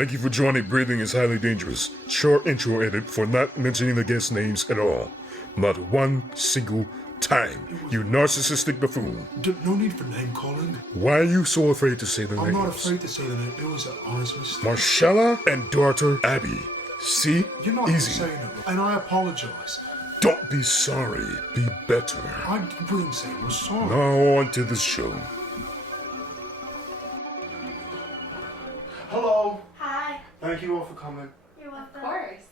Thank you for joining Breathing is Highly Dangerous. Short intro edit for not mentioning the guest names at all. Not one single time, you narcissistic buffoon. No need for name calling. Why are you so afraid to say the names? I'm not afraid to say the name. It was an honest mistake. Marcela and daughter Abby. See? You're not Easy. saying it, and I apologize. Don't be sorry. Be better. I wouldn't say I was sorry. Now on to the show. Hello. Hi. Thank you all for coming. You're welcome. Of course.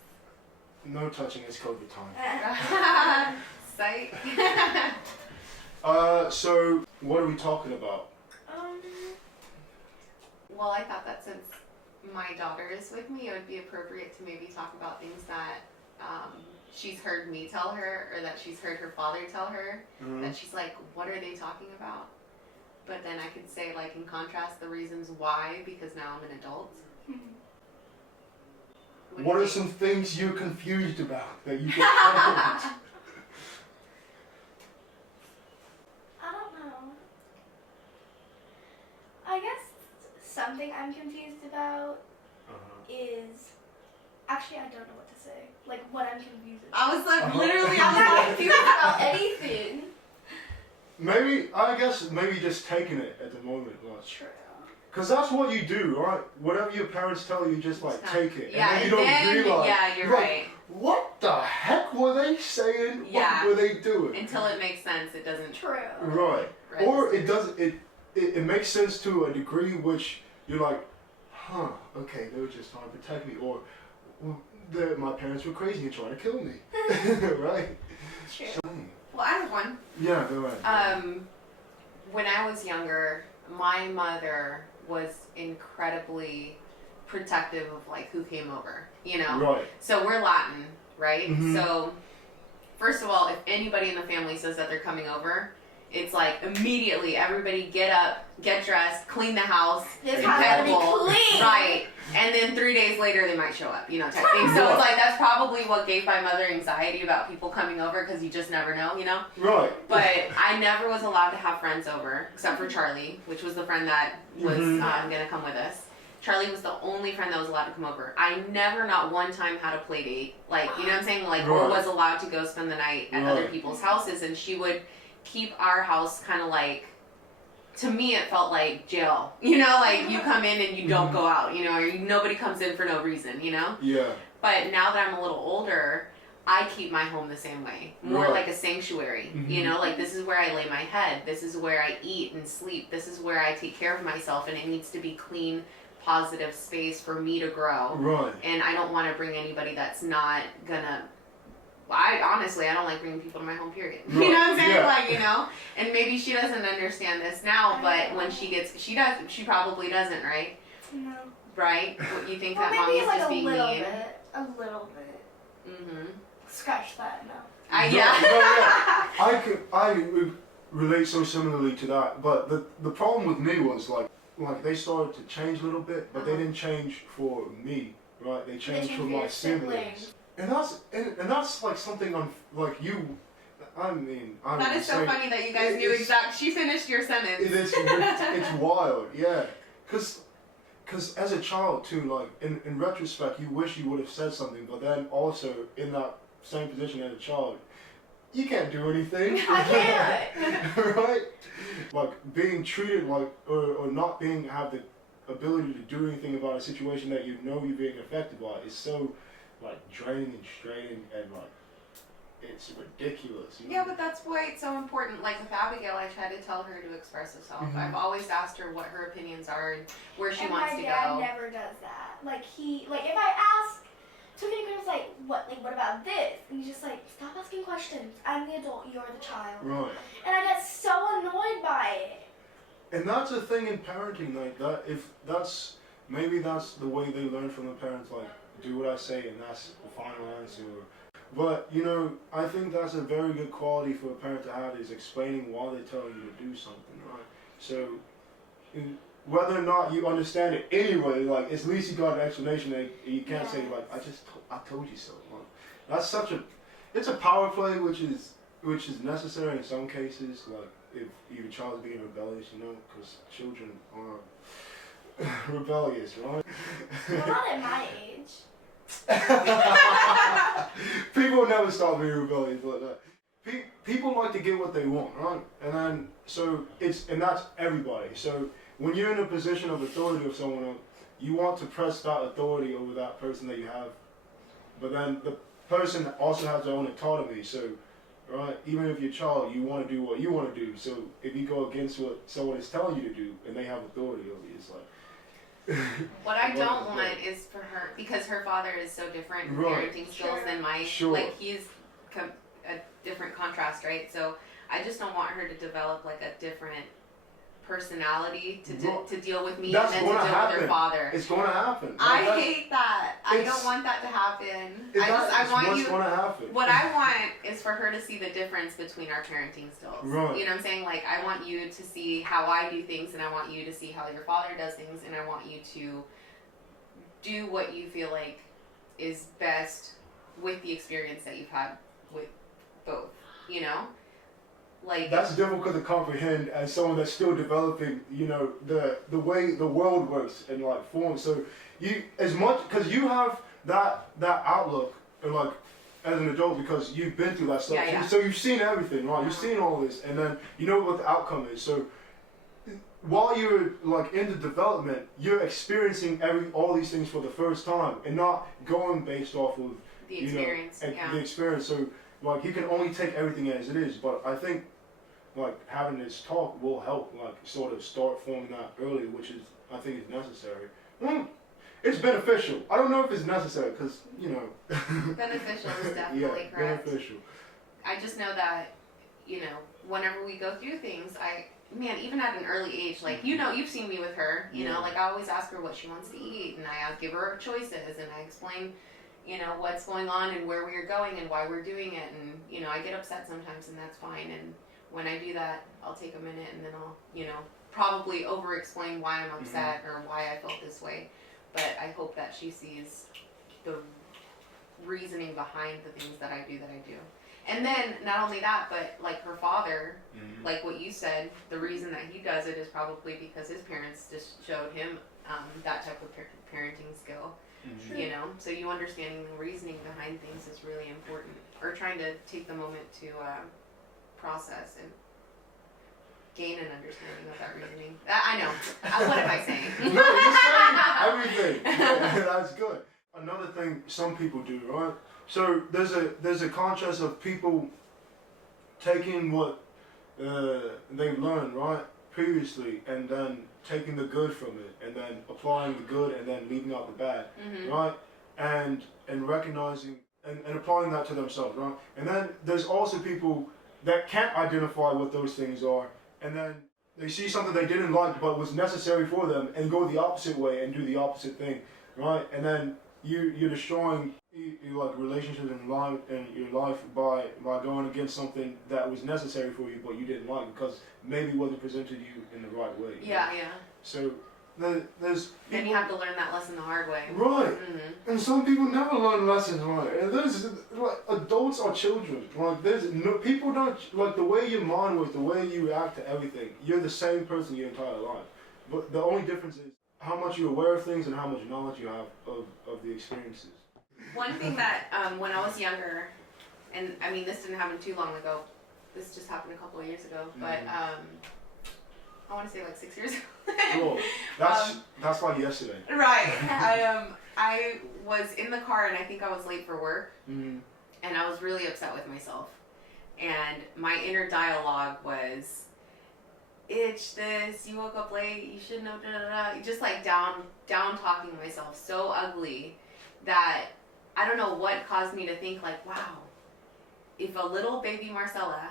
No touching, it's COVID time. Sight. So what are we talking about? Well, I thought that since my daughter is with me, it would be appropriate to maybe talk about things that she's heard me tell her, or that she's heard her father tell her, that she's like, what are they talking about? But then I could say, like, in contrast, the reasons why, because now I'm an adult. What are some things you're confused about that you get told? I don't know. I guess something I'm confused about is... Actually, I don't know what to say. Like, what I'm confused about. I was like, literally, I was like, confused about anything. Maybe just taking it at the moment. Like, True. because that's what you do, right? Whatever your parents tell you, just like take it. Yeah, and then you don't realize. Yeah, you're like, right. What the heck were they saying? Yeah. What were they doing? Until it makes sense, it doesn't. True. Right. Register. Or it doesn't. It makes sense to a degree which you're like, huh? Okay, they were just trying to protect me, or well, my parents were crazy and trying to kill me, right? True. Well, I have one. Yeah, go ahead. When I was younger, my mother was incredibly protective of like who came over, you know? Right. So we're Latin, right? Mhm. So first of all, if anybody in the family says that they're coming over, it's like immediately everybody get up, get dressed, clean the house. This house gotta be clean. Right. And then 3 days later they might show up, you know, type thing. So it's like that's probably what gave my mother anxiety about people coming over, because you just never know, you know? Right. But I never was allowed to have friends over, except for Charlie, which was the friend that was going to come with us. Charlie was the only friend that was allowed to come over. I never, not one time, had a play date. Like, you know what I'm saying? Like, or was allowed to go spend the night at other people's houses. And she would keep our house kind of like, to me, it felt like jail. You know, like you come in and you don't go out, you know, or nobody comes in for no reason, you know? Yeah. But now that I'm a little older, I keep my home the same way. More like a sanctuary, you know? Like, this is where I lay my head. This is where I eat and sleep. This is where I take care of myself, and it needs to be clean, positive space for me to grow. Right. And I don't want to bring anybody that's not gonna... I don't like bringing people to my home, period. Right. You know what I'm saying? Yeah. Like, you know? And maybe she doesn't understand this now, but when she probably doesn't, right? No. Right? What, you think Well, that mom maybe is like just a being little mean? bit. A little bit. Mm-hmm. Scratch that, no. I could relate so similarly to that, but the problem with me was like they started to change a little bit, but they didn't change for me, right? They changed for my siblings. And that's like something like you. I mean, I That is so funny that you guys knew exact. She finished your sentence. It's wild, yeah. Cause as a child too, like in retrospect, you wish you would have said something, but then also in that same position as a child, you can't do anything. I can't. Right? Like being treated like or not have the ability to do anything about a situation that you know you're being affected by is so like draining and straining, and like it's ridiculous. You know? Yeah, but that's why it's so important. Like with Abigail, I tried to tell her to express herself. I've always asked her what her opinions are and where she wants to go. And my dad never does that. Like if I ask, so many questions like what about this? And he's just like, stop asking questions. I'm the adult, you're the child. Right. And I get so annoyed by it. And that's a thing in parenting, like that. If maybe that's the way they learn from the parents, like do what I say and that's the final answer. But you know, I think that's a very good quality for a parent to have, is explaining why they tell you to do something, right? So whether or not you understand it anyway, like at least you got an explanation. That you can't say like I told you so. Like, that's it's a power play which is necessary in some cases, like if your child's being rebellious, you know, because children are rebellious, right? Well, not at my age. People never stop being rebellious like that. People like to get what they want, right? And then and that's everybody. So when you're in a position of authority of someone else, you want to press that authority over that person that you have. But then the person also has their own autonomy. So, right, even if you're a child, you want to do what you want to do. So if you go against what someone is telling you to do, and they have authority over you, it's like. What I don't want is for her, because her father is so different in Right. parenting skills than mine. Sure. Like he's a different contrast, right? So I just don't want her to develop like a different personality to deal with me That's and then to gonna deal happen. with her father. It's going to happen. I Like, hate that. I it's- don't want that to happen. That's I want what's you. going to happen. What I want is for her to see the difference between our parenting styles. Right. You know what I'm saying? Like, I want you to see how I do things, and I want you to see how your father does things, and I want you to do what you feel like is best with the experience that you've had with both. You know? Like, That's difficult to comprehend as someone that's still developing, you know, the way the world works and like forms. So you, as much, because you have that outlook and like as an adult, because you've been through that stuff. Yeah, yeah. So you've seen everything, right? You've seen all this, and then you know what the outcome is. So while you're like in the development, you're experiencing all these things for the first time and not going based off of the experience. Yeah. the experience. So like you can only take everything as it is, but I think like having this talk will help like sort of start forming that early, which is I think is necessary. It's beneficial. I don't know if it's necessary because you know. Beneficial is definitely correct. Beneficial. I just know that, you know, whenever we go through things, even at an early age, like, you know, you've seen me with her, you know, like I always ask her what she wants to eat, and I give her choices, and I explain, you know, what's going on and where we're going and why we're doing it, and, you know, I get upset sometimes, and that's fine, and when I do that, I'll take a minute, and then I'll, you know, probably over-explain why I'm upset or why I felt this way, but I hope that she sees the reasoning behind the things that I do. And then, not only that, but like her father, like what you said, the reason that he does it is probably because his parents just showed him that type of parenting skill, you know? So you understanding the reasoning behind things is really important, or trying to take the moment to process and gain an understanding of that reasoning. I know. What am I saying? No, you're saying everything. That's good. Another thing some people do, right? So there's a contrast of people taking what they've learned, right, previously, and then taking the good from it, and then applying the good, and then leaving out the bad, right? And recognizing and applying that to themselves, right? And then there's also people that can't identify what those things are, and then they see something they didn't like but was necessary for them, and go the opposite way and do the opposite thing, right? And then you're destroying like relationships in your life by going against something that was necessary for you but you didn't like because maybe it wasn't presented to you in the right way. Yeah. So there's Then you have to learn that lesson the hard way. right, and some people never learn lessons right. And there's like adults or children. Like people don't like the way your mind works, the way you react to everything. You're the same person your entire life, but the only difference is how much you're aware of things and how much knowledge you have of the experiences. One thing that when I was younger, and I mean this didn't happen too long ago, this just happened a couple of years ago, but I want to say like 6 years ago. Cool. That's like yesterday. Right. I was in the car and I think I was late for work, and I was really upset with myself, and my inner dialogue was, "Itch this, you woke up late, you should know, da da da," just like down talking myself so ugly that I don't know what caused me to think like, wow, if a little baby Marcela,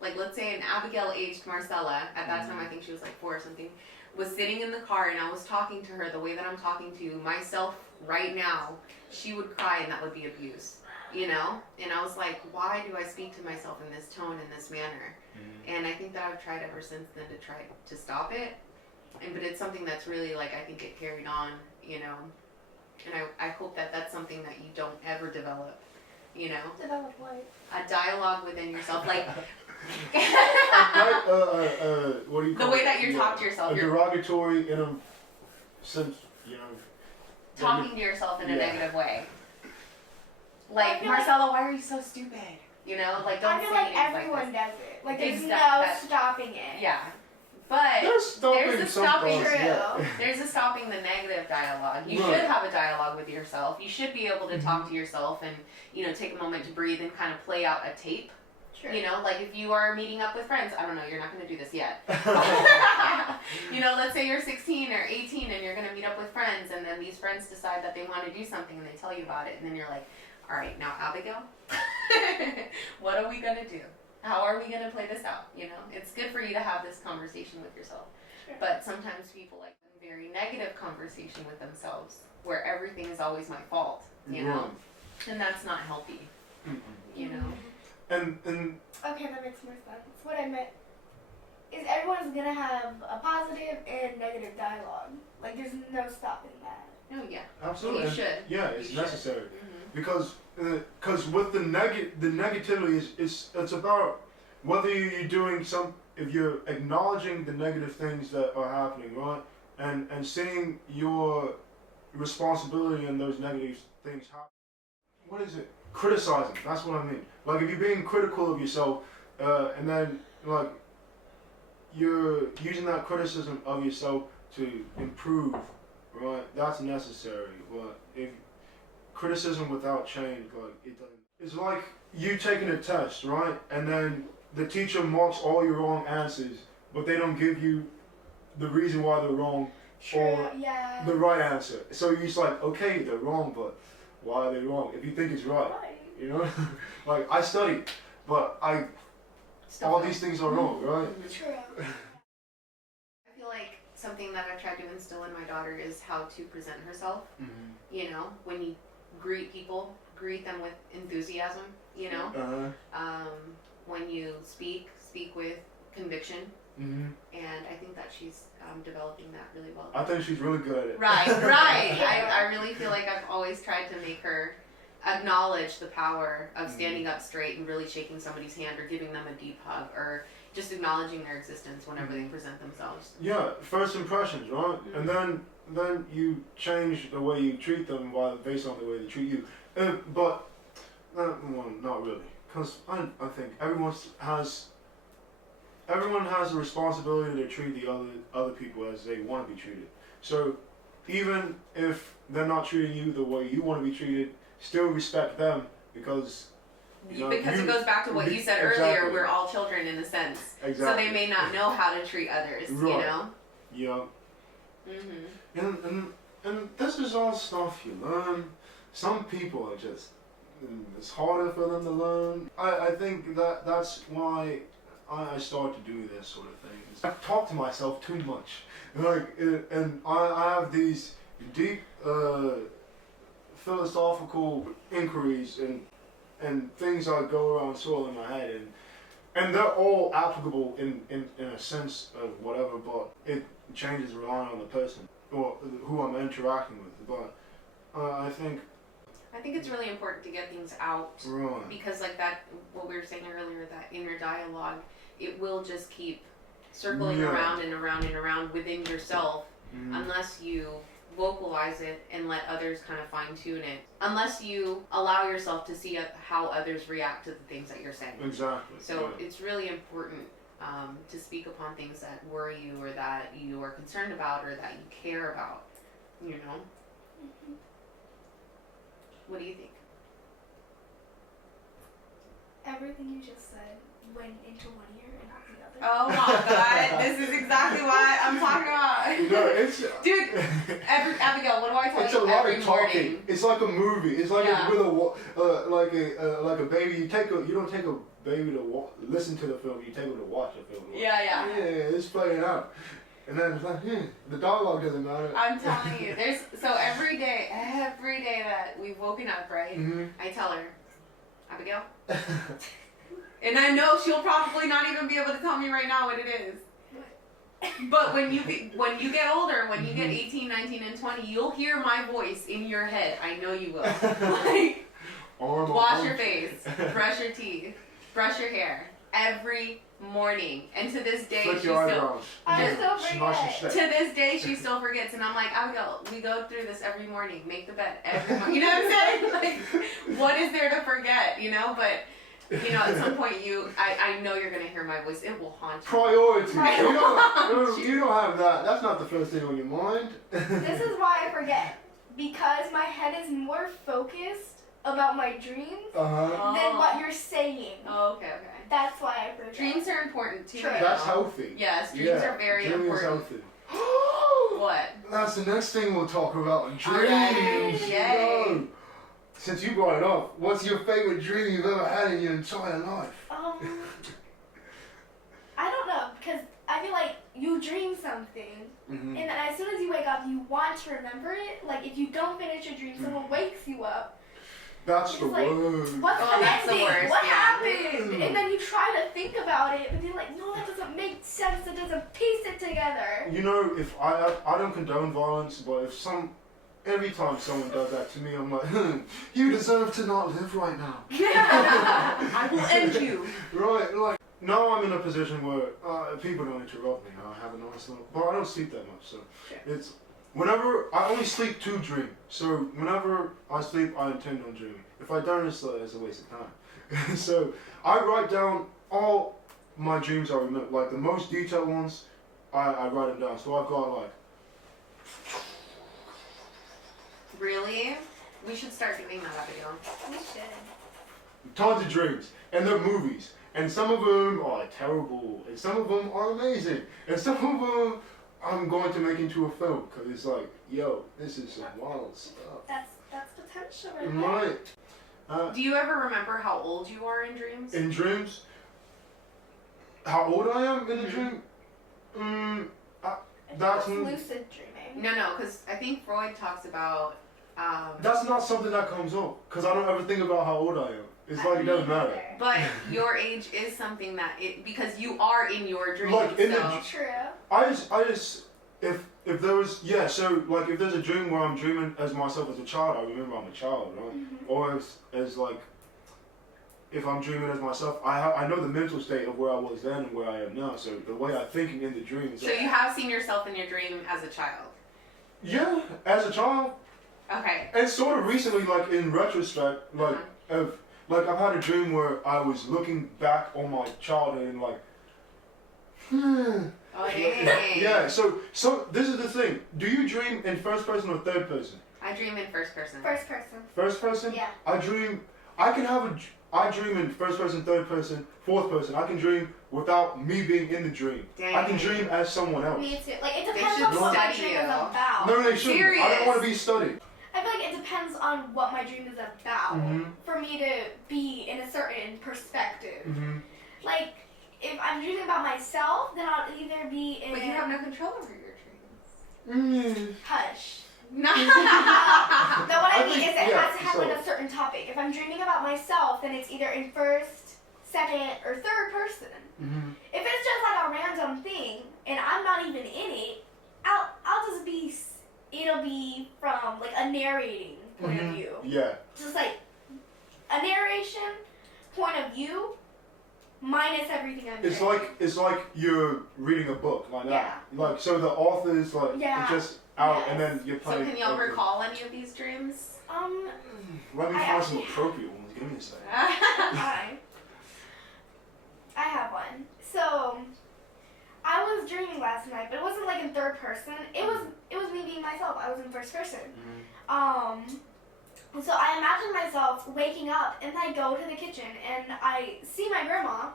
like let's say an Abigail aged Marcela, at that time I think she was like 4 or something, was sitting in the car and I was talking to her the way that I'm talking to myself right now, she would cry and that would be abuse, you know? And I was like, why do I speak to myself in this tone, in this manner? And I think that I've tried ever since then to try to stop it. But it's something that's really like, I think it carried on, you know? And I hope that that's something that you don't ever develop, you know? Develop what? A dialogue within yourself. Like, What do you call The way it? that you talk to yourself. A You're derogatory in a sense, talking to yourself in a Yeah. negative way. I Like, feel like- Marcela, why are you so stupid? You know, like, don't I feel say like things like everyone this. does it. Like there's Exact- no stopping it. Yeah. But There's stopping there's a some stopping thoughts, yeah. there's a stopping the negative dialogue. You Right. should have a dialogue with yourself. You should be able to talk to yourself and, take a moment to breathe and kind of play out a tape. True. Like if you are meeting up with friends, I don't know, you're not going to do this yet. Let's say you're 16 or 18 and you're going to meet up with friends, and then these friends decide that they want to do something and they tell you about it, and then you're like, all right, now Abigail, what are we going to do? How are we going to play this out? It's good for you to have this conversation with yourself. Sure. But sometimes people like a very negative conversation with themselves where everything is always my fault, Right. and that's not healthy, And Okay, that makes more sense. What I meant is everyone's gonna have a positive and negative dialogue. Like there's no stopping that. Oh, yeah. absolutely, You and- should. yeah, it's You should. necessary. Mhm. Because with the negativity is it's about whether you're doing if you're acknowledging the negative things that are happening, right, and seeing your responsibility in those negative things happen. What is it? Criticizing. That's what I mean. Like if you're being critical of yourself, and then like you're using that criticism of yourself to improve, right? That's necessary. But if criticism without change, like it doesn't. It's like you taking a test, right? And then the teacher marks all your wrong answers, but they don't give you the reason why they're wrong True. or Yeah. the right answer. So you're just like, okay, they're wrong, but why are they wrong? If you think it's right, Right. like I studied, but Still all fun. these things are wrong, right? True. I feel like something that I've tried to instill in my daughter is how to present herself. When you greet people, greet them with enthusiasm, when you speak with conviction. And I think that she's developing that really well. I think she's really good at it. Right. I really feel like I've always tried to make her acknowledge the power of standing up straight and really shaking somebody's hand or giving them a deep hug or just acknowledging their existence whenever they present themselves. Yeah, first impressions, right? And then you change the way you treat them based on the way they treat you. Well, not really, because I think everyone has a responsibility to treat the other people as they want to be treated. So even if they're not treating you the way you want to be treated, still respect them because Because it goes back to what you said Exactly. earlier, we're all children in a sense. Exactly. So they may not know how to treat others, Right. Yeah. Mm-hmm. And this is all stuff you learn. Some people are just, it's harder for them to learn. I think that's why I started to do this sort of thing. I talk to myself too much. And I have these deep philosophical inquiries and things that go around swirling in my head. And they're all applicable in a sense of whatever, but it changes relying on the person or who I'm interacting with. But I think it's really important to get things out right. because like that, what we were saying earlier, that inner dialogue, it will just keep circling around and around and around within yourself unless you vocalize it and let others kind of fine tune it. Unless you allow yourself to see how others react to the things that you're saying. Exactly. So it's really important to speak upon things that worry you or that you are concerned about or that you care about, What do you think? Everything you just said went into one ear and out the other. Oh my god, this is exactly what I'm talking about. No, it's Dude, Abigail, what do I tell it's you a lot every of talking. morning? It's like a movie. It's like Yeah. like a baby. You don't take a baby to listen to the film. You take them to watch the film. Yeah. Yeah, it's playing out. And then it's like, the dialogue doesn't matter. I'm telling you, so every day that we've woken up, right? I tell her, Abigail, and I know she'll probably not even be able to tell me right now what it is. But when you get older, when you get 18, 19, and 20, you'll hear my voice in your head. I know you will. Like, wash your face, brush your teeth, brush your hair, every morning, and to this day Flick she your still. eyebrows. I still Smash your forget. shit. To this day, she still forgets, and I'm like, Abigail, we go through this every morning. Make the bed every morning. You know what I'm saying? Like, what is there to forget? You know, but you know, at some point, I know you're gonna hear my voice. It will haunt you. Priority. You don't have that. That's not the first thing on your mind. This is why I forget. Because my head is more focused about my dreams than what you're saying. Oh, okay. That's why I forget. Dreams are important too. True. That's healthy. Yes, dreams are very dreaming important. is healthy. What? That's the next thing we'll talk about. Dreams. Alright. Yay. No. Since you brought it up, what's your favorite dream you've ever had in your entire life? I don't know, because I feel like you dream something, and then as soon as you wake up, you want to remember it. Like, if you don't finish your dream, someone wakes you up. That's It's the like, word. What's the that's the ending? worst, What yeah. happened? And then you try to think about it, but you're like, no, that doesn't make sense. It doesn't piece it together. You know, if I don't condone violence, but if every time someone does that to me, I'm like, you deserve to not live right now. I will end you. Right, like, now I'm in a position where people don't interrupt me. I have a nice little, but I don't sleep that much, so it's, whenever, I only sleep to dream. So whenever I sleep, I intend on dreaming. If I don't, it's a waste of time. So I write down all my dreams I remember, like the most detailed ones, I write them down. So I've got like, Really? We should start doing that, Abigail. We should. tons of dreams, and they're movies. And some of them are terrible, and some of them are amazing, and some of them I'm going to make into a film, because it's like, yo, this is some wild stuff. That's potential right there. Right. Do you ever remember how old you are in dreams? In dreams, how old I am in a dream? That's lucid dreaming. No, because I think Freud talks about. That's not something that comes up, because I don't ever think about how old I am. It's like it doesn't matter. But your age is something that because you are in your dreams. Like in so. True. I just if there was so like if there's a dream where I'm dreaming as myself as a child, I remember I'm a child, right? Or as like if I'm dreaming as myself, I know the mental state of where I was then and where I am now. So the way I'm thinking in the dream is. So you have seen yourself in your dream as a child. Yeah, as a child. Okay. And sort of recently, like in retrospect, like I've had a dream where I was looking back on my childhood and like. Oh, hey. Yeah, so this is the thing. Do you dream in first person or third person? I dream in first person. First person. First person? Yeah. I dream in first person, third person, fourth person. I can dream without me being in the dream. Dang. I can dream as someone else. Me too. Like, it They depends should on what my study dream you. is about. No, they shouldn't. I Serious? don't want to be studied. I feel like it depends on what my dream is about Mhm. for me to be in a certain perspective. Mm-hmm. Like, if I'm dreaming about myself, then I'll either be in But you have no control over your dreams. hush. No. No, what I I mean think- is it yeah, has to have so- like a certain topic. If I'm dreaming about myself, then it's either in first, second, or third person. Mm-hmm. If it's just like a random thing and I'm not even in it, I'll just be. It'll be from like a narrating point of view. Yeah. Just like a narration point of view minus everything I'm doing. It's like you're reading a book like that. Like so the author is like it's just out and then you're So playing. can y'all recall any of these dreams? Let me I find some actually- appropriate ones. Give me a second. I have one. So I was dreaming last night, but it wasn't like in third person. It was me being myself. I was in first person. So I imagined myself waking up and I go to the kitchen and I see my grandma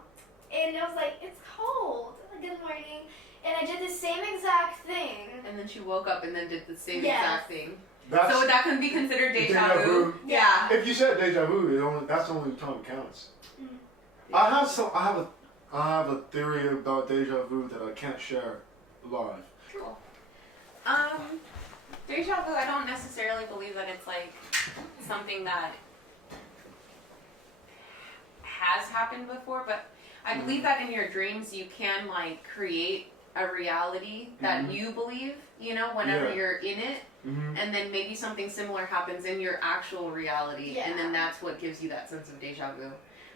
and I was like, it's cold. Good morning. And I did the same exact thing. And then she woke up and then did the same Yes. exact thing. That's, So that can be considered deja vu. Yeah. if you said deja vu, that's the only time it counts. I have a theory about deja vu that I can't share live. Cool. Deja vu, I don't necessarily believe that it's like something that has happened before, but I believe that in your dreams you can like create a reality that you believe, you know, whenever you're in it, and then maybe something similar happens in your actual reality, and then that's what gives you that sense of deja vu.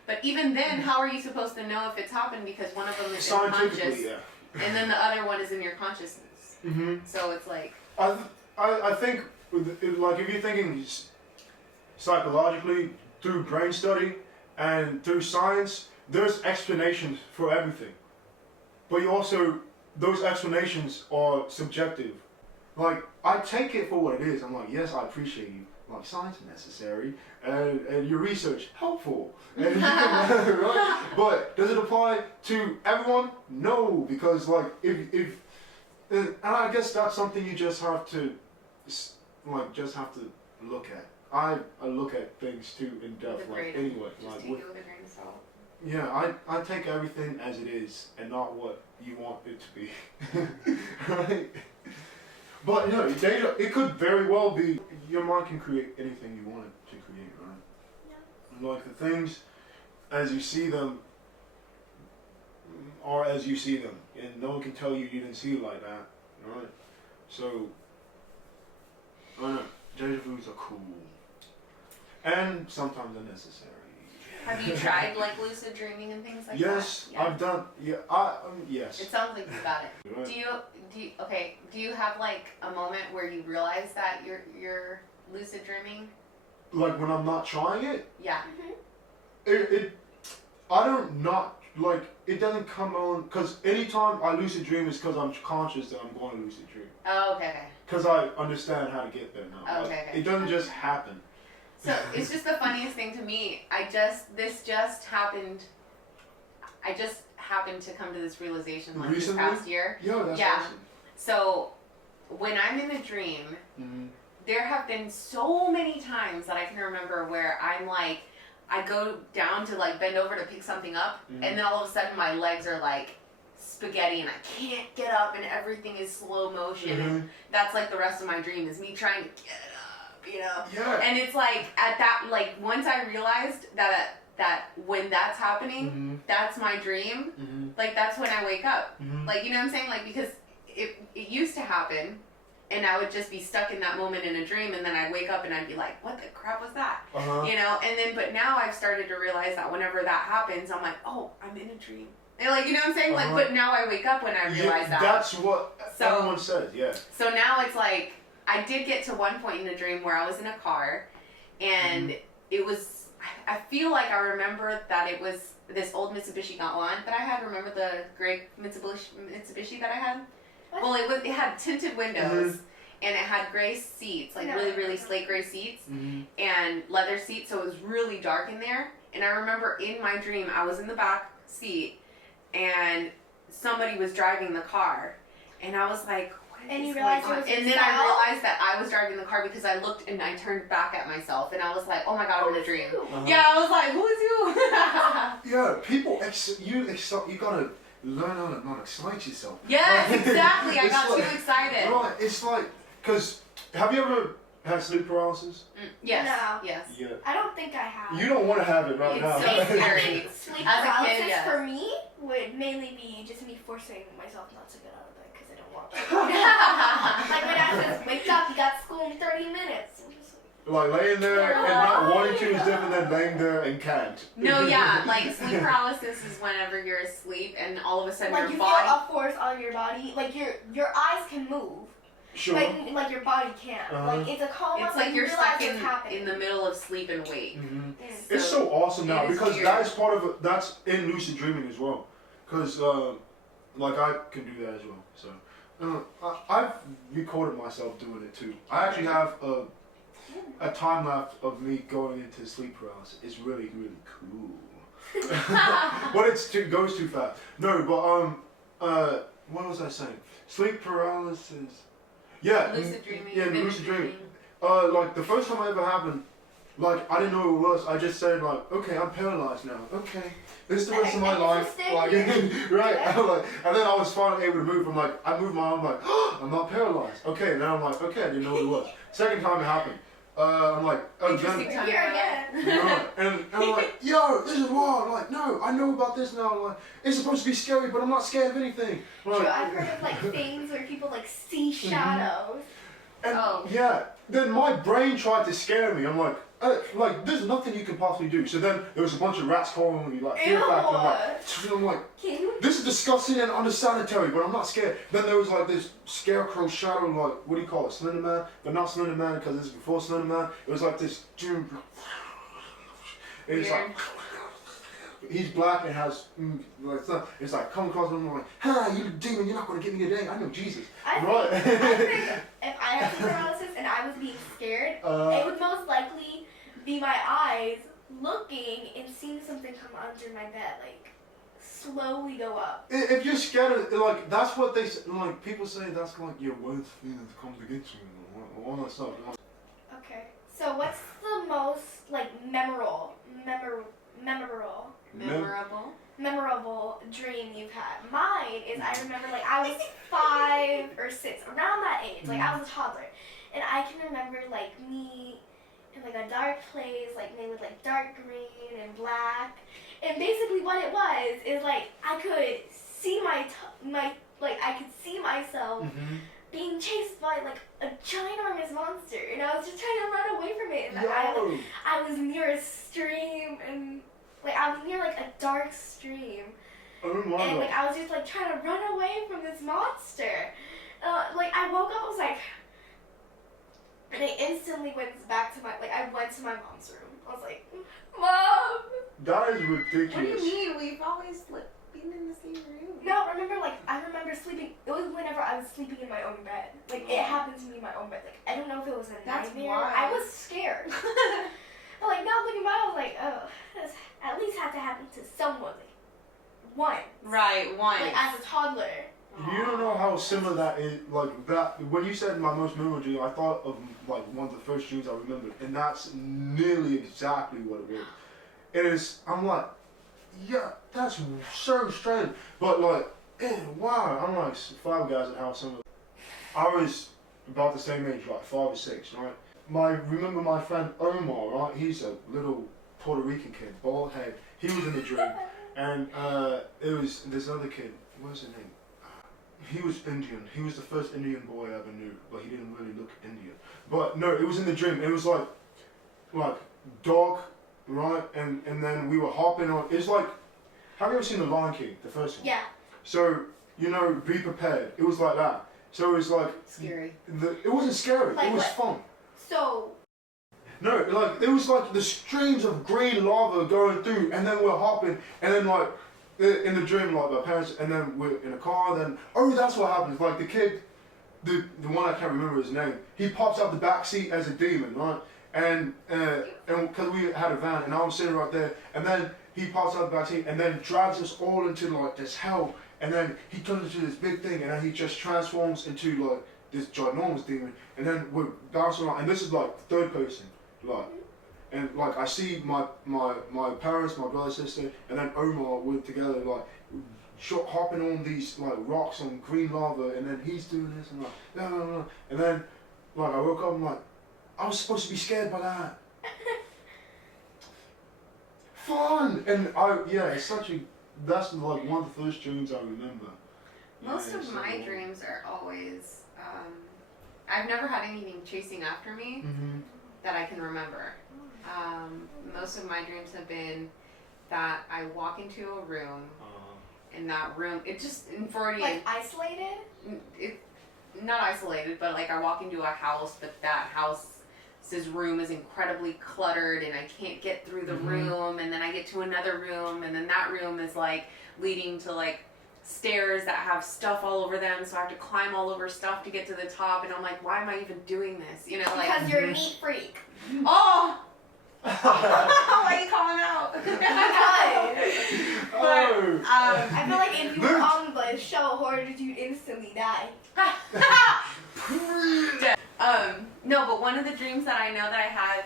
But even then, how are you supposed to know if it's happened? Because one of them is Scientifically, unconscious, yeah. and then the other one is in your consciousness. So it's like, I think, like, if you're thinking psychologically, through brain study and through science, there's explanations for everything. But you also, those explanations are subjective. Like, I take it for what it is. I'm like, yes, I appreciate you. Like, science necessary, and your research helpful. And you can learn, right? But does it apply to everyone? No, because, like, if and I guess that's something you just have to, like, look at. I look at things too in depth, like, anyway. Just Like, take it with a grain of salt. yeah, I take everything as it is and not what you want it to be. Right? But, you know, it could very well be, your mind can create anything you want it to create, right? Yeah. Like, the things as you see them are as you see them. And no one can tell you didn't see it like that, right? So, I don't know, deja vus are cool. And sometimes unnecessary. Have you tried like lucid dreaming and things like yes, that? I've done. Yeah, yes. It sounds like you got it. Right. Do you have like a moment where you realize that you're lucid dreaming? Like when I'm not trying it. Yeah. I don't not like it doesn't come on because anytime I lucid dream is because I'm conscious that I'm going to lucid dream. Oh, okay. Because I understand how to get there now. Oh, Like, okay. it doesn't just happen. So it's just the funniest thing to me. This just happened. I just happened to come to this realization like Recently? this past year. Yo, that's Yeah. awesome. So when I'm in a dream, there have been so many times that I can remember where I'm like, I go down to like bend over to pick something up, and then all of a sudden my legs are like spaghetti and I can't get up and everything is slow motion. And that's like the rest of my dream is me trying to get up, you know? Yeah. And it's like at that, like once I realized that when that's happening, that's my dream, like that's when I wake up. Like, you know what I'm saying? Like, because it used to happen and I would just be stuck in that moment in a dream, and then I'd wake up and I'd be like, what the crap was that? You know? And then, but now I've started to realize that whenever that happens, I'm like, oh, I'm in a dream. And like, you know what I'm saying? Like, but now I wake up when I realize that. That's what everyone says, yeah. So now it's like, I did get to one point in a dream where I was in a car, and it was, I feel like I remember that it was this old Mitsubishi Galant that I had. Remember the gray Mitsubishi that I had? What? Well, it had tinted windows, and it had gray seats, like really slate gray seats, and leather seats, so it was really dark in there. And I remember in my dream, I was in the back seat, and somebody was driving the car, and I was like, and you realized it was and then I realized that I was driving the car because I looked and I turned back at myself, and I was like, oh my god, I'm in a dream. Yeah, I was like, who is you? Yeah, people, you gotta learn how to not excite yourself. Yes, Like, exactly. I it's got like- too excited. Right, it's like, because have you ever had sleep paralysis? Yes. No. Yes. Yeah. I don't think I have. You don't want to have it right It's now. so I scary. think sleep As a kid, paralysis yes. for me would mainly be just me forcing myself not to get out of bed because I don't want to. Like my dad says, wake up, you got school in 30 minutes. I'm just Like laying there and not wanting to is different than laying there and can't. No, yeah, like sleep paralysis is whenever you're asleep and all of a sudden like your you body. feel a force on your body, like your eyes can move, Sure. like your body can't. Like it's a coma. It's but like you you're realize stuck what's happening. in the middle of sleep and wake. It's so awesome now it is because weird. that is part of it. That's in lucid dreaming as well. Because like I can do that as well. So I've recorded myself doing it too. I actually have a time lapse of me going into sleep paralysis. It's really cool. But it goes too fast. No, but what was I saying? Sleep paralysis. Yeah. Lucid dreaming. Yeah, binge lucid dreaming. Like the first time it ever happened, like I didn't know what it was. I just said like, okay, I'm paralyzed now. Okay, this is the rest of my life. Like, right? I'm like, and then I was finally able to move. I'm like, I moved my arm. Like, oh, I'm not paralyzed. Okay, and then I'm like, okay, I didn't know what it was. Second time it happened. I'm like, Interesting then, time. Here again. right. And I'm like, yo, this is wild. Like, no, I know about this now. Like, it's supposed to be scary, but I'm not scared of anything. Like, True, I've heard of like things where people like see shadows. And Oh. yeah, then my brain tried to scare me. I'm like, there's nothing you can possibly do. So then there was a bunch of rats calling me, like, fear Ew. factor. I'm like, Can you? this is disgusting and unsanitary, but I'm not scared. Then there was like this scarecrow shadow, like, what do you call it, Slender Man? But not Slender Man because this is before Slender Man. It was like this dude. It's like, he's black and has, like, stuff. It's like, come across him, I'm like, ha, you demon, you're not going to get me today. I know Jesus. I Right. think if I had sleep paralysis and I was being scared, it would most likely be my eyes looking and seeing something come under my bed, like slowly go up. If you're scared of, like, that's what they, like, people say that's like your worst feelings comes against you, all that stuff. Okay. So what's the most like memorable dream you've had? Mine is, I remember, like, I was 5 or 6, around that age, like I was a toddler, and I can remember like me in like a dark place, like made with like dark green and black, and basically what it was is like I could see I could see myself being chased by like a ginormous monster, and I was just trying to run away from it, and I was near a stream, and like I was near like a dark stream, and like I was just like trying to run away from this monster. Like I woke up, I was like, and I instantly went back to I went to my mom's room. I was like, Mom! That is What do ridiculous. you mean? We've always been in the same room. No, I remember sleeping, it was whenever I was sleeping in my own bed. Like, it happened to me in my own bed. Like, I don't know if it was a That's nightmare. wild. I was scared. But, like, now looking back, I was like, oh, this at least had to happen to someone. Like, once. Right, one. Like, as a toddler. You don't know how similar that is, like, that, when you said my most memorable dream, I thought of, like, one of the first dreams I remembered, and that's nearly exactly what it was. It is, I'm like, yeah, that's so strange, but, like, wow, I'm like 5 guys at house, I was about the same age, like 5 or 6, right? Remember my friend Omar, right? He's a little Puerto Rican kid, bald head. He was in the dream, and it was this other kid. What's his name? He was Indian. He was the first Indian boy I ever knew, but he didn't really look Indian. But no, it was in the dream. It was like dark, right? And then we were hopping on. It's like, have you ever seen The Lion King, the first one? Yeah. So, you know, be prepared. It was like that. So it was like Scary. It wasn't scary. Like it was what? fun. So, No, like it was like the streams of green lava going through, and then we're hopping, and then like in the dream, like my parents, and then we're in a car. Then that's what happens. Like the kid, the one I can't remember his name. He pops out the back seat as a demon, right? And because we had a van, and I was sitting right there, and then he pops out the back seat, and then drives us all into like this hell, and then he turns into this big thing, and then he just transforms into like this ginormous demon, and then we're bouncing around, and this is like third person. Like, and like I see my parents, my brother, sister, and then Omar, we're together like hopping on these like rocks on green lava, and then he's doing this and like no, and then like I woke up and like I was supposed to be scared by that. Fun, and it's that's like one of the first dreams I remember. Most of my dreams are always, I've never had anything chasing after me. That I can remember. Most of my dreams have been that I walk into a room, in that room, it just, in Freudian... like isolated? Not isolated, but like I walk into a house, but that house's room is incredibly cluttered and I can't get through the room, and then I get to another room, and then that room is like leading to like stairs that have stuff all over them, so I have to climb all over stuff to get to the top, and I'm like, why am I even doing this? You know, like... Because you're a neat freak. Oh! Why are you calling out? Oh. I feel like if you were on the show, Horror, you'd instantly die. No, but one of the dreams that I know that I had,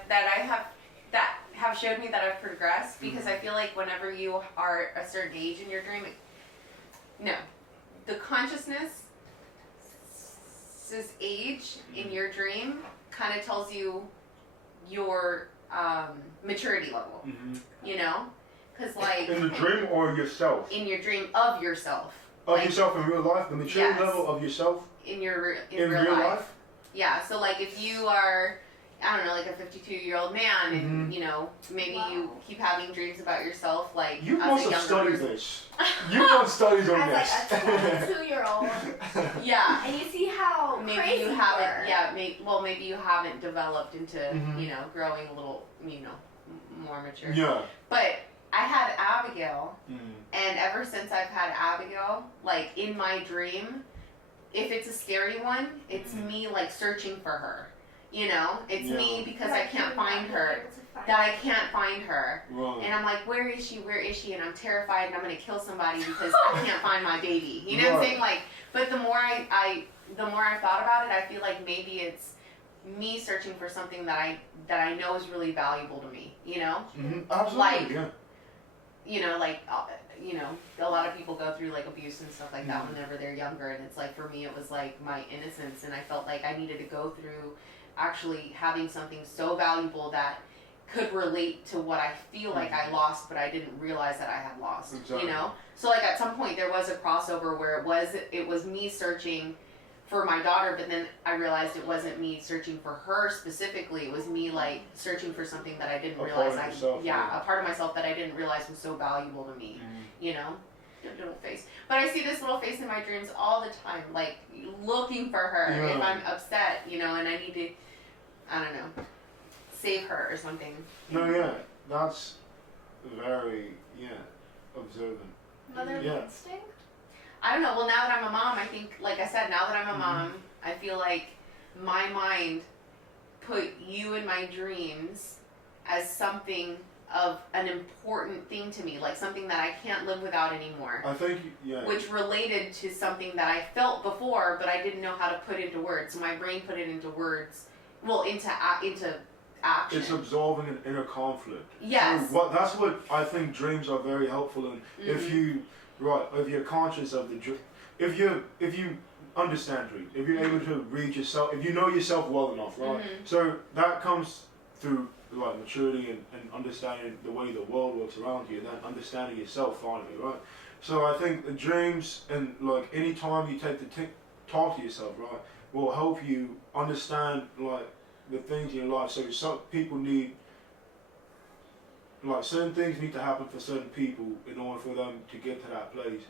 that have showed me that I've progressed, because I feel like whenever you are a certain age in your dream, the consciousness age in your dream kind of tells you your maturity level. You know, because like in the dream or yourself. In your dream of yourself. Of like, yourself in real life, the maturity level of yourself in real life. Yeah, so like if you are, I don't know, like a 52-year-old man, and you know, maybe you keep having dreams about yourself, like You as must a have younger studied person. this. You've done studies on As this. like a 22-year-old, Yeah. and you see how Maybe crazy you were. haven't, maybe you haven't developed into, you know, growing a little, you know, more mature. Yeah. But I had Abigail, Mm. and ever since I've had Abigail, like in my dream, if it's a scary one, it's me like searching for her. You know, it's me because I can't find her. That I can't find her. Right. And I'm like, where is she? Where is she? And I'm terrified and I'm gonna kill somebody because I can't find my baby. You know what I'm saying? Like, but the more I've thought about it, I feel like maybe it's me searching for something that I know is really valuable to me. You know? Mm-hmm. Absolutely. Like, yeah. you know, like, you know, a lot of people go through like abuse and stuff like that whenever they're younger, and it's like for me it was like my innocence, and I felt like I needed to go through actually having something so valuable that could relate to what I feel like I lost, but I didn't realize that I had lost. Exactly. You know, so like at some point there was a crossover where it was me searching for my daughter, but then I realized it wasn't me searching for her specifically. It was me like searching for something that I didn't A realize part of yourself, a part of myself that I didn't realize was so valuable to me. You know, little face. But I see this little face in my dreams all the time, like looking for her Yeah. if I'm upset, you know, and I need to, I don't know, save her or something. No, yeah. That's very, observant. Motherly Yeah. instinct. I don't know. Well, now that I'm a mom, I think, like I said, now that I'm a mom, I feel like my mind put you in my dreams as something of an important thing to me, like something that I can't live without anymore. I think, Which related to something that I felt before, but I didn't know how to put into words. So my brain put it into words, well, into action. it's absolving an inner conflict. Yes. So that's what I think dreams are very helpful in. If you're conscious of the dream, if you understand dreams, if you're able to read yourself, if you know yourself well enough, right? So that comes through like maturity and understanding the way the world works around you, and then understanding yourself finally, right? So I think the dreams and like any time you take to talk to yourself, right, will help you understand like the things in your life. So some people need, like certain things need to happen for certain people in order for them to get to that place.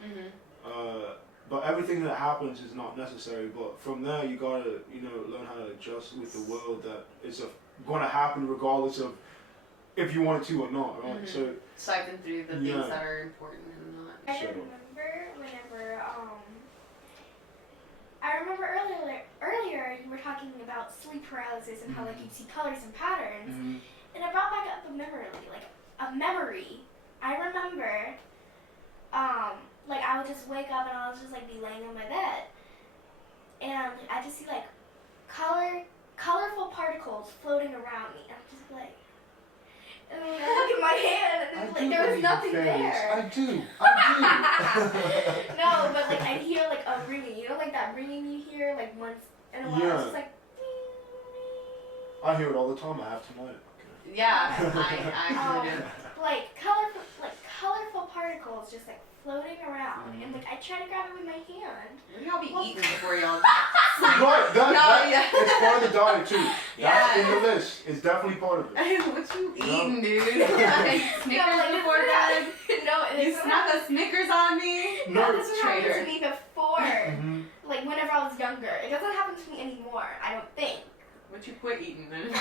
But everything that happens is not necessary. But from there, you gotta, learn how to adjust with the world that it's going to happen regardless of if you want it to or not, right? So siphon through the things that are important and not. I remember earlier you were talking about sleep paralysis and how like you see colors and patterns, and it brought back up a memory. I remember, like I would just wake up and I would just like be laying on my bed, and I just see like colorful particles floating around me. I'm just like. And then I look at my hand, and like there was nothing there. I do. No, but like I'd hear like a ringing. Like that ringing you hear like once in a while. It's just like. I hear it all the time. I have tonight. Yeah, I actually do. Like colorful particles just like floating around, and like I try to grab it with my hand. Maybe I'll be eaten before y'all. Right, it's part of the diet too. That's in the list. It's definitely part of it. What you eating, dude? Like Snickers before bed? No, You snuck a Snickers on me? No, this was happening traitor. to me before. Like whenever I was younger. It doesn't happen to me anymore. I don't think. What you quit eating then?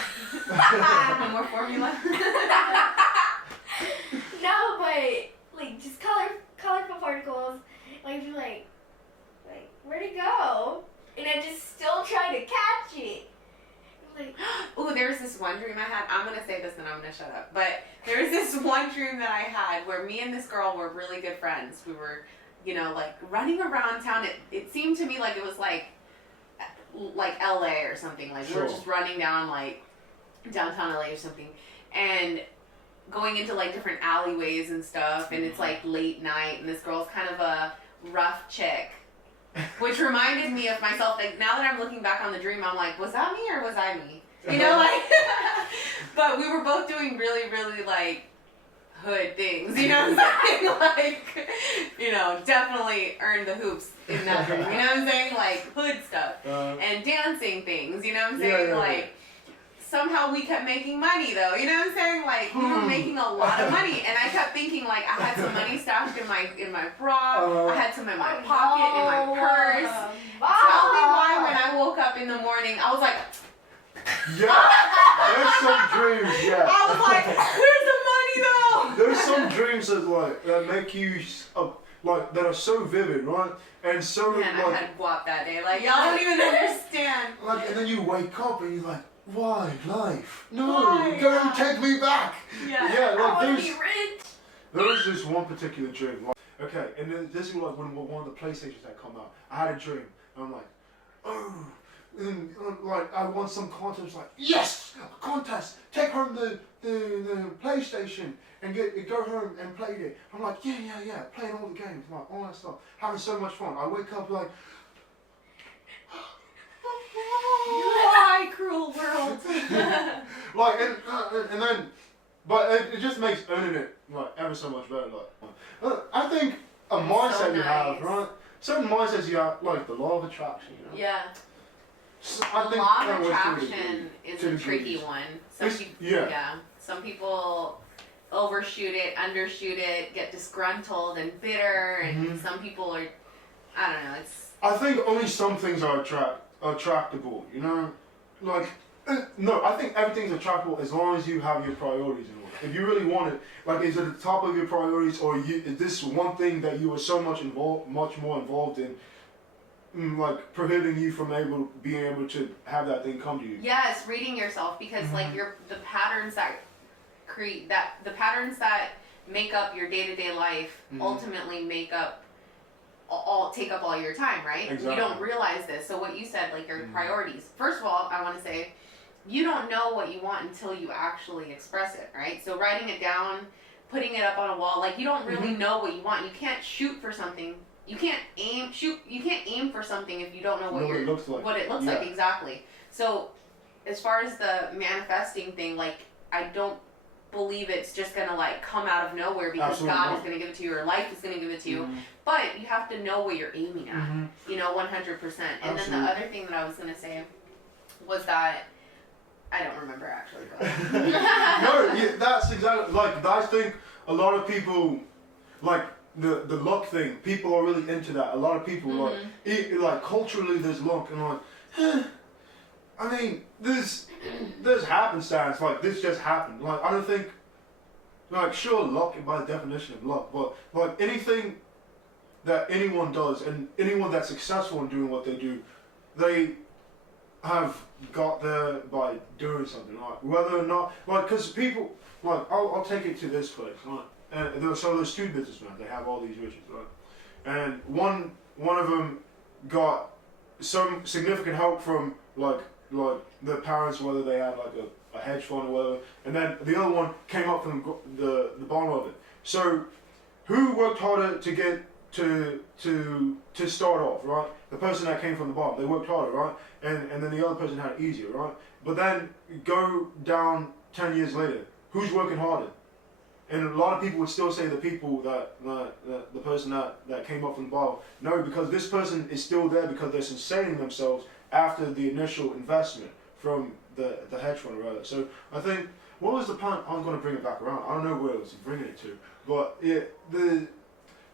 No more formula? No, but like just colorful particles. Like be like where'd it go? And I just still try to catch it. Like, ooh, there was this one dream I had. I'm gonna say this and I'm gonna shut up. But there was this one dream that I had where me and this girl were really good friends. We were, like running around town. It seemed to me like it was like LA or something. Like we were just running down like downtown LA or something, and going into like different alleyways and stuff. And it's like late night, and this girl's kind of a rough chick. Which reminded me of myself. Like now that I'm looking back on the dream, I'm like, was that me or was I me? But we were both doing really, really like hood things, you know what I'm saying? Like, you know, definitely earned the hoops in that room, you know what I'm saying? Like, hood stuff. And dancing things, you know what I'm saying? Like, somehow we kept making money though, you know what I'm saying? Like, we were making a lot of money, and I kept thinking like I had some money stashed in my bra, I had some in my pocket, in my purse. Tell me why when I woke up in the morning, I was like, yeah, there's some dreams, yeah. I was like, where's the money though? There's some dreams that make you like that are so vivid, right? And so Man, like, I had guap that day. Like, y'all don't even understand. like, and then you wake up and you're like, why life? No, Why? don't take me back. Yeah, I like want to be rich. there was this one particular dream. Like, okay, and then this is like when one of the PlayStations had come out. I had a dream, and I'm like, oh, and like I won some contest. Like, yes, a contest. Take home the PlayStation and go home and play it. I'm like, yeah, playing all the games, like all that stuff, having so much fun. I wake up like. Why, cruel world? Like and then, but it just makes earning it like ever so much better. Like, I think a mindset so you have, nice. right? Certain mindsets you have, like the law of attraction. You know? Yeah. So I The think law that of works to attraction is to a the tricky degrees. one. Yeah. Some people overshoot it, undershoot it, get disgruntled and bitter, and some people are, I don't know, it's... I think only some things are attractable, you know? Like, no, I think everything's attractable as long as you have your priorities in order. If you really want it, like, is it at the top of your priorities, or is this one thing that you are so much more involved in, like, prohibiting you from being able to have that thing come to you? Yes, reading yourself, because like the patterns that make up your day-to-day life ultimately take up all your time, right? Exactly. You don't realize this. So what you said, like your priorities. First of all, I want to say, you don't know what you want until you actually express it, right? So writing it down, putting it up on a wall, like you don't really know what you want. You can't shoot for something. You can't aim for something if you don't know what it looks like. What it looks like exactly. So as far as the manifesting thing, like I don't believe it's just gonna like come out of nowhere because Absolutely God not. is gonna give it to you or life is gonna give it to you. But you have to know what you're aiming at. You know, 100%. And then the other thing that I was gonna say was that I don't remember actually. But No, yeah, that's exactly like I think a lot of people like the luck thing. People are really into that. A lot of people like culturally there's luck and like. I mean, there's happenstance, like this just happened. Like I don't think, like sure luck by the definition of luck, but like anything that anyone does and anyone that's successful in doing what they do, they have got there by doing something. Like whether or not, like because people, like I'll take it to this place, right? And there's two businessmen. They have all these riches, right? And one of them got some significant help from like the parents, whether they had like a hedge fund or whatever, and then the other one came up from the bottom of it. So, who worked harder to get to start off, right? The person that came from the bottom, they worked harder, right? And then the other person had it easier, right? But then go down 10 years later, who's working harder? And a lot of people would still say the people the person that came up from the bottom. No, because this person is still there because they're sustaining themselves after the initial investment from the hedge fund or rather. So I think, what was the point? I'm going to bring it back around. I don't know where I was bringing it to, but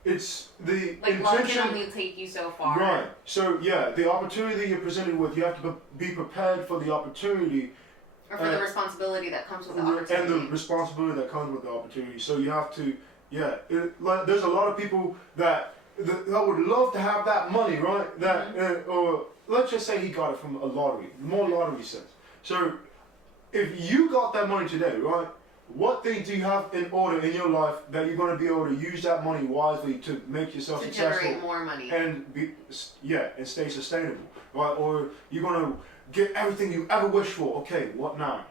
it's the like luck intention. can only take you so far. Right. So yeah, the opportunity you're presented with, you have to be prepared for the opportunity. Or for the responsibility that comes with the opportunity. And the responsibility that comes with the opportunity. So you have to, like, there's a lot of people that would love to have that money, right? That or let's just say he got it from a lottery, more lottery sense. So if you got that money today, right? What things do you have in order in your life that you're going to be able to use that money wisely to make yourself to successful generate more money and and stay sustainable, right? Or you're going to get everything you ever wish for. Okay, what now?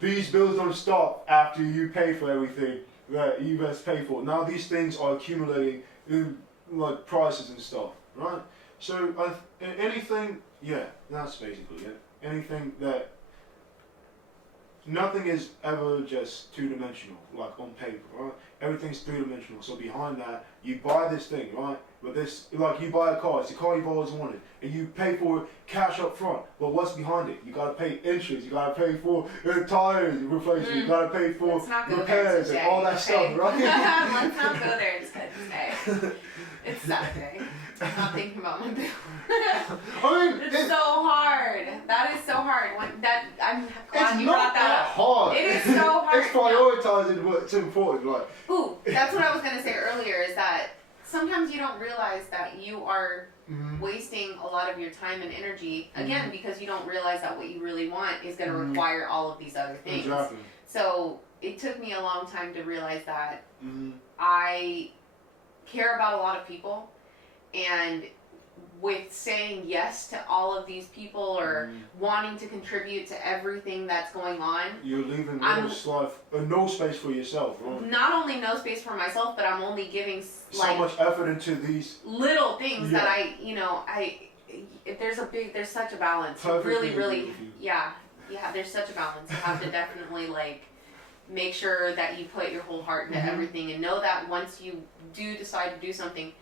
These bills don't stop after you pay for everything that you must pay for. Now these things are accumulating in like prices and stuff, right? So anything, that's basically it. Anything that nothing is ever just two-dimensional, like on paper, right? Everything's three-dimensional. So behind that, you buy this thing, right? But this, like you buy a car, it's the car you've always wanted, and you pay for it cash up front. But what's behind it? You gotta pay interest. You gotta pay for tires replacement. You gotta pay for repairs and all that stuff, right? Let's not go there today. It's Saturday. I'm not thinking about my bill. I mean, it's so hard. That is so hard. I'm glad you brought that up. Hard. It is so hard. It's prioritizing what's important. Like, ooh, that's what I was gonna say earlier. Is that sometimes you don't realize that you are wasting a lot of your time and energy again because you don't realize that what you really want is going to require all of these other things. Exactly. So it took me a long time to realize that I care about a lot of people, and with saying yes to all of these people or wanting to contribute to everything that's going on, you're leaving no space for yourself, right? Not only no space for myself, but I'm only giving so much effort into these little things that there's such a balance. Perfectly really, yeah, there's such a balance. You have to definitely make sure that you put your whole heart into everything, and know that once you do decide to do something,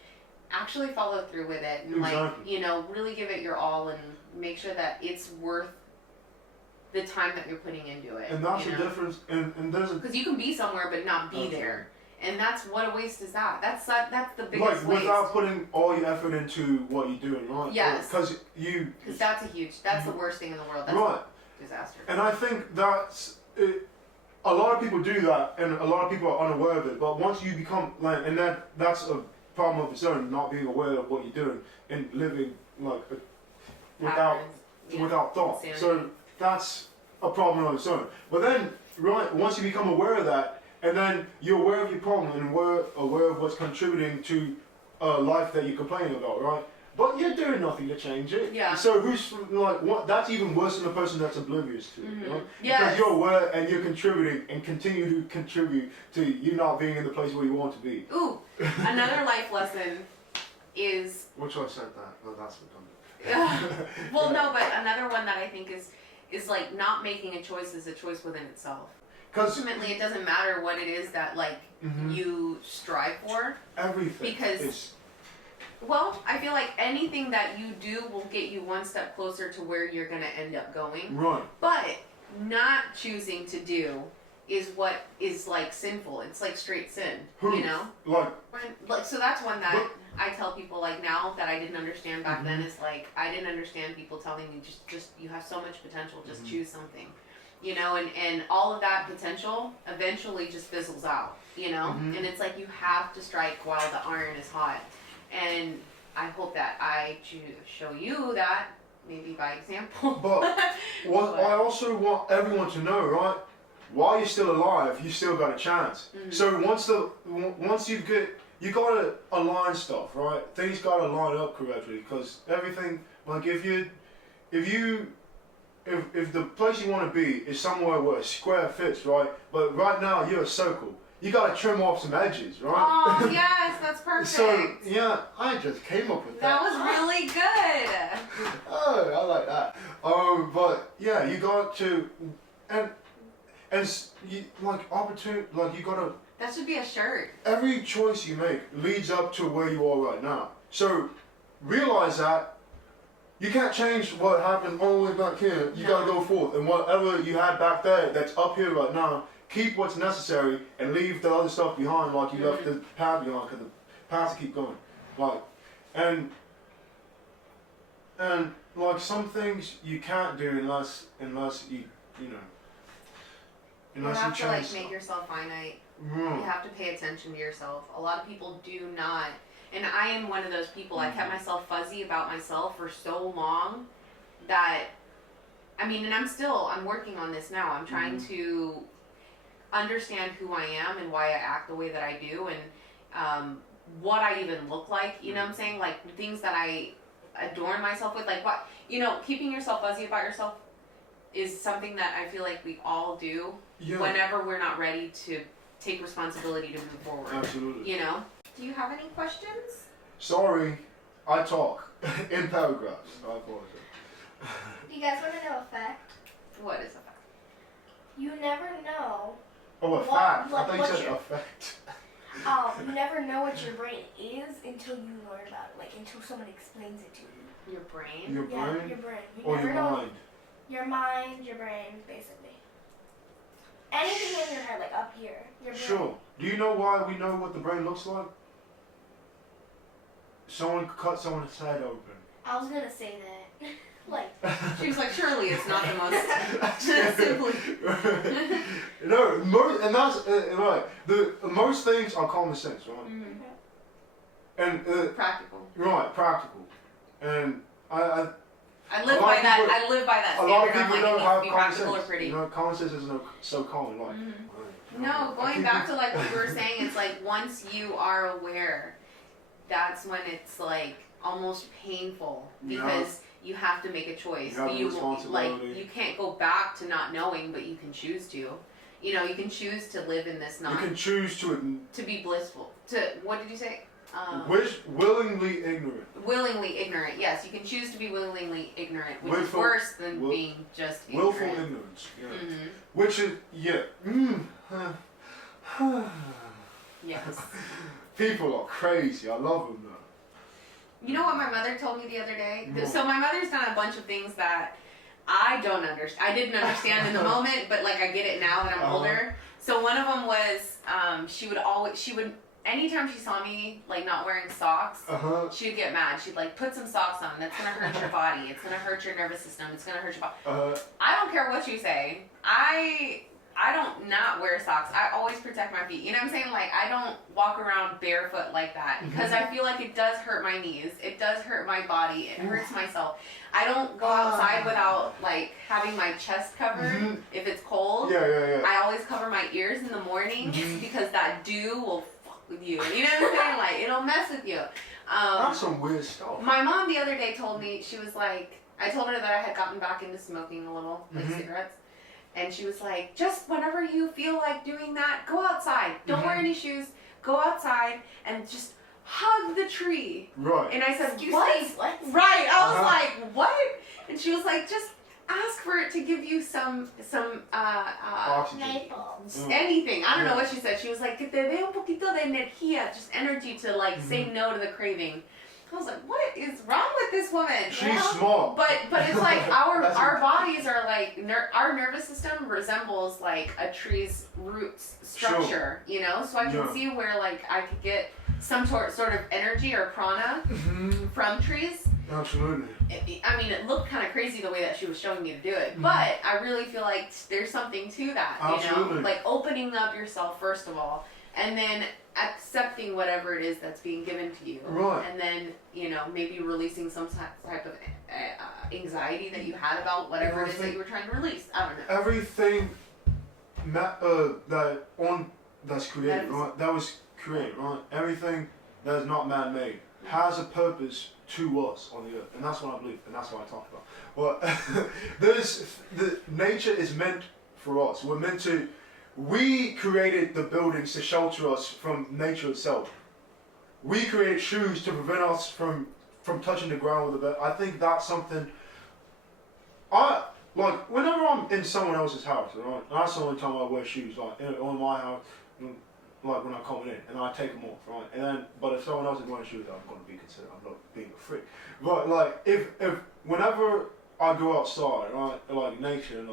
actually follow through with it, and really give it your all, and make sure that it's worth the time that you're putting into it. And that's the difference. And there's because you can be somewhere but not be there, and that's what a waste is. That's the biggest waste. Without putting all your effort into what you're doing, right? Yes. Because that's the worst thing in the world. That's right. A disaster. And I think that's it. A lot of people do that, and a lot of people are unaware of it. But once you become and that's a problem of its own, not being aware of what you're doing and living without thought. Sanity. So that's a problem of its own. But then, once you become aware of that, and then you're aware of your problem and aware of what's contributing to a life that you're complaining about, right? But you're doing nothing to change it. Yeah. So who's what? That's even worse than the person that's oblivious to it, right? Yes. Because you're aware and you're contributing and continue to contribute to you not being in the place where you want to be. Ooh, another life lesson is. Which I said that, but that's redundant. Well, no, but another one that I think is not making a choice is a choice within itself. Ultimately, it doesn't matter what it is that you strive for. Everything. Because. Well, I feel like anything that you do will get you one step closer to where you're going to end up going. Right. But not choosing to do is what is sinful. It's straight sin, you know? So that's one that I tell people now that I didn't understand back then is I didn't understand people telling me just you have so much potential, just choose something. You know, and all of that potential eventually just fizzles out, you know? And it's you have to strike while the iron is hot. And I hope that I show you that, maybe by example. But I also want everyone to know, right? While you're still alive, you still got a chance. So once you gotta align stuff, right? Things gotta line up correctly, because everything, if the place you want to be is somewhere where a square fits, right? But right now you're a circle. You gotta trim off some edges, right? Oh, yes, that's perfect. So, yeah, I just came up with that. That was really good. Oh, I like that. But yeah, you got to, and you opportunity, you gotta. That should be a shirt. Every choice you make leads up to where you are right now. So realize that you can't change what happened all the way back here. You gotta go forth, and whatever you had back there that's up here right now. Keep what's necessary and leave the other stuff behind, you left the path behind, because the paths keep going. And some things you can't do unless you have to make yourself finite. You have to pay attention to yourself. A lot of people do not, and I am one of those people. I kept myself fuzzy about myself for so long that, and I'm working on this now. I'm trying to understand who I am and why I act the way that I do, and what I even look like, you know what I'm saying? Things that I adorn myself with, keeping yourself fuzzy about yourself is something that I feel like we all do whenever we're not ready to take responsibility to move forward. Absolutely. You know? Do you have any questions? Sorry, I talk in paragraphs. I apologize. Do you guys want to know a fact? What is a fact? You never know. Oh, a What- fact. what- I thought you what's said your- a fact. You never know what your brain is until you learn about it. Like until someone explains it to you. Your brain. Your Yeah, brain your brain. You or never your know. mind? Your mind, your brain, basically. Anything in your head, like up here. Your brain. Sure. Do you know why we know what the brain looks like? Someone cut someone's head open. I was gonna say that. Like, She was like, surely it's not the most simply. No, and that's right. Most things are common sense, right? Mm-hmm. And Practical. right, practical. And I I live A lot by of that. people- I live by that a lot of standard. I'm people like, don't it needs have to be common practical sense. or pretty. You know, common sense is so common. Like, Mhm. you know, No, going people- back to like what you were saying, it's like once you are aware, that's when it's like almost painful because you have to make a choice. You have a like responsibility. you can't go back to not knowing, but you can choose to. You know, you can choose to live in this You not can choose to be blissful. To what did you say? willingly ignorant. Willingly ignorant. Yes, you can choose to be willingly ignorant, which is Willful- worse than will- being just Willful ignorant. ignorance. Yeah. Mm-hmm. Which is Yes. People are crazy. I love them though. You know what my mother told me the other day? No. So my mother's done a bunch of things that I don't understand. I didn't understand in the moment, but like I get it now that I'm older. So one of them was she would anytime she saw me like not wearing socks, she'd get mad. She'd like put some socks on. That's gonna hurt your body. It's gonna hurt your nervous system. It's gonna hurt your body. I don't care what you say. I don't not wear socks. I always protect my feet. You know what I'm saying? Like I don't walk around barefoot like that because I feel like it does hurt my knees. It does hurt my body. It hurts myself. I don't go outside without like having my chest covered if it's cold. Yeah. I always cover my ears in the morning because that dew will fuck with you. You know what I'm saying? Like it'll mess with you. That's some weird stuff. My mom the other day told me, she was like, I told her that I had gotten back into smoking a little, like cigarettes. And she was like, just whenever you feel like doing that, go outside. Don't wear any shoes. Go outside and just hug the tree. Right. And I said, excuse what? me, what? Right. I was like, what? And she was like, just ask for it to give you some Oxygen. Maple. anything. I don't know what she said. She was like, que te dé un poquito de energía, just energy to like say no to the craving. I was like, what is wrong with this woman? She's smart. But it's like That's our bodies are like our nervous system resembles like a tree's roots structure, you know. So I can see where like I could get some sort of energy or prana from trees. Absolutely. I mean, it looked kind of crazy the way that she was showing me to do it, but I really feel like there's something to that, you Absolutely. know, like opening up yourself first of all, and then accepting whatever it is that's being given to you, Right. and then you know maybe releasing some type of anxiety that you had about whatever it is that you were trying to release. I don't know. Everything that's created, right? That was created, right? Everything that is not man-made has a purpose to us on the earth, and that's what I believe, and that's what I talk about. Well, the nature is meant for us. We're meant to. We created the buildings to shelter us from nature itself. We created shoes to prevent us from touching the ground with a bed. I think that's something. Like whenever I'm in someone else's house, right? That's the only time I wear shoes. Like on my house, like when I'm coming in, and I take them off, right? And then, but if someone else is wearing shoes, I'm gonna be considered. I'm not being a freak. But like if whenever I go outside, right, like nature, and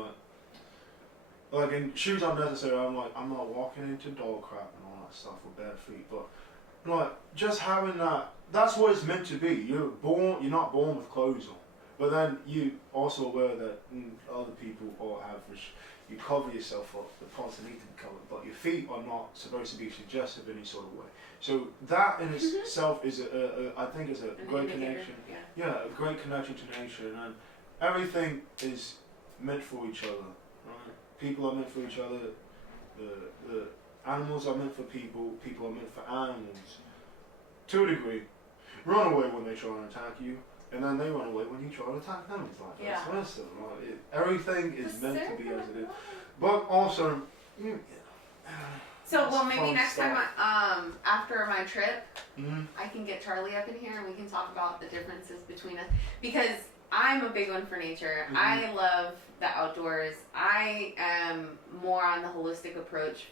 like in shoes unnecessary, I'm not walking into dog crap and all that stuff with bare feet. But like just having that, that's what it's meant to be. You're not born with clothes on. But then you also aware that other people all have, you cover yourself up, the parts that need to be covered, but your feet are not supposed to be suggestive in any sort of way. So that in itself is I think is a great connection. Yeah, a great connection to nature, and everything is meant for each other. Right? People are meant for each other. The animals are meant for people. People are meant for animals. To a degree, run away when they try and attack you. And then they run away when you try to attack them. It's like vice versa. Right? Everything is meant to be as it is. But also, So well, maybe fun next stuff. time after my trip, I can get Charlie up in here and we can talk about the differences between us because I'm a big one for nature. I love the outdoors. I am more on the holistic approach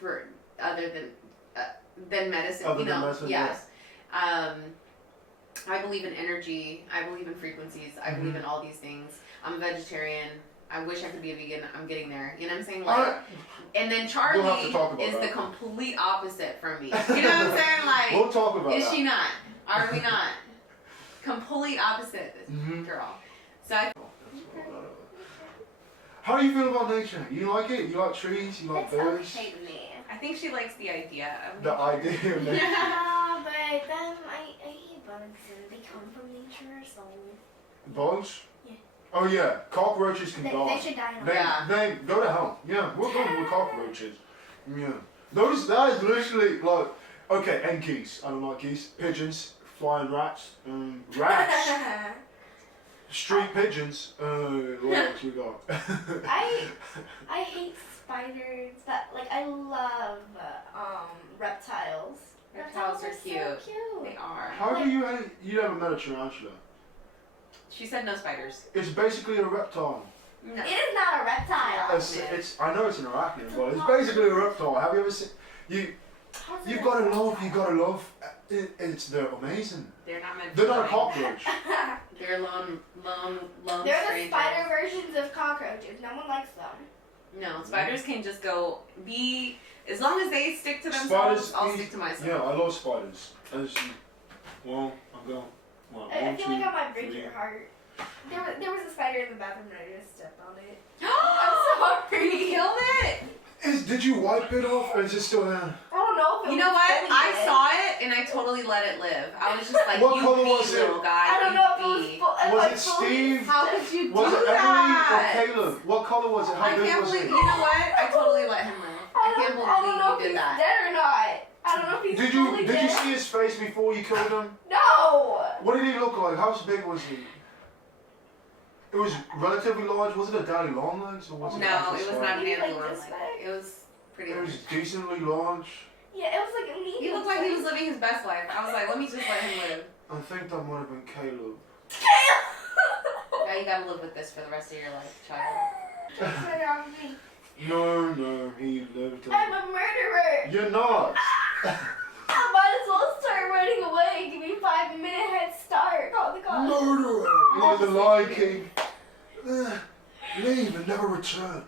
for other than medicine. Other you than know, medicine, yes. I believe in energy. I believe in frequencies. I believe in all these things. I'm a vegetarian. I wish I could be a vegan. I'm getting there. You know what I'm saying? Like, and then Charlie We'll have to talk about is that. the complete opposite from me. You know what I'm saying? Like, We'll talk about is that. she not? Are we not? Complete opposite, this girl. So I. How do you feel about nature? You like it? You like trees? You like It's birds? okay to me. I think she likes the idea of The nature. idea of nature. Yeah, but then I hate bugs and they come from nature, so Bugs? Yeah. Oh yeah, cockroaches can they die. should die in a They, Yeah. they go to hell. Yeah, we're going with cockroaches. Yeah. That is literally like, okay, and geese. I don't like geese. Pigeons, flying rats, rats, street pigeons. What else we got? I hate spiders, but like I love reptiles. Reptiles are so cute. cute. They are. How do you never met a tarantula? She said no spiders. It's basically a reptile. No. It is not a reptile. It's I know it's an arachnid, but it's basically a reptile. Have you ever seen you gotta love. They're amazing. They're not meant. They're to not a fly. cockroach. They're lone They're the strangers. spider versions of cockroaches. No one likes them. No, spiders can just go be as long as they stick to themselves. I'll stick to myself. Yeah, I love spiders. I'm going. One, I feel like I might break three. your heart. There was a spider in the bathroom and I just stepped on it. I'm sorry. You killed it. Did you wipe it off, or is it still there? I don't know if it You know was what? fully I dead. saw it and I totally let it live. I was just like, What you color be, was it? little guy. I don't you know if it was be. Was it Steve? How could you Was do it that? Emily or Caleb? What color was it? How I big can't was believe. it? You know what? I totally let him live. I can't I don't know believe if you he's did that. dead or not. I don't know if he's Did fully you dead. see his face before you killed him? No! What did he look like? How big was he? It was relatively large. Was it a daddy long legs or was it? No, actual it was size? not Maybe an like animal. this way? It was pretty. It was large. decently large. Yeah, it was like a medium. He looked like he was living his best life. I was like, let me just let him live. I think that might have been Caleb. Now you gotta live with this for the rest of your life, child. No, he lived. I'm a murderer. You're not. I might as well start running away. Give me 5 minute head start. Call the cops. Murderer. Like the Lion King. Leave and never return.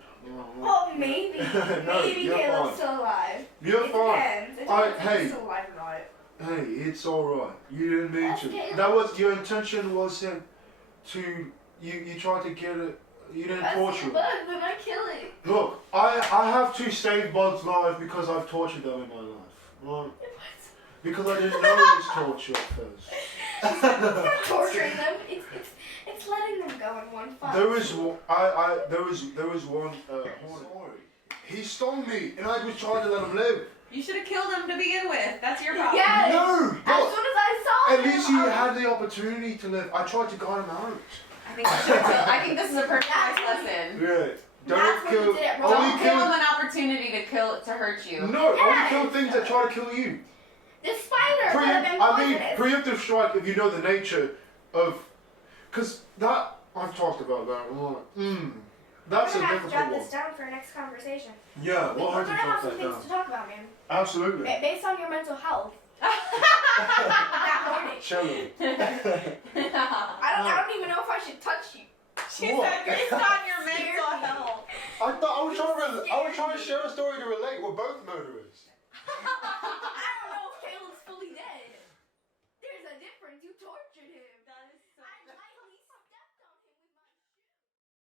Well, maybe. No, Maybe you're Caleb's fine. still alive. You're It fine. depends. It depends if hey. he's still alive or not. Hey, it's alright. You didn't mean That's to. okay. That was your intention was him to you tried to get it. You didn't I torture see a him. bug, then I kill it. Look, I have to save Bug's life because I've tortured them in my life. Right? Because I didn't know it was torture at first. It's not torturing them. It's letting them go in one fight. There was one story. He stole me and I was trying to let him live. You should have killed him to begin with. That's your problem. Yes. No, As but soon as I saw at him, least you I was- had the opportunity to live. I tried to guide him out. I think this is a perfect life lesson. Yeah. That's Don't what you kill. did it wrong. Only Don't give kill. him an opportunity to hurt you. No, only Yes. kill things that try to kill you. The spider would have been poisonous. Preemptive strike if you know the nature of. Because that. I've talked about that a lot. That's We're a gonna have to difficult jot one. this down for our next conversation. Yeah, We're we'll have gonna to have talk some that things down. to talk about, man. Absolutely. Based on your mental health. That morning. Cello. I don't even know if I should touch you. She What? said based on your mental health. I was trying to share a story to relate. We're both murderers.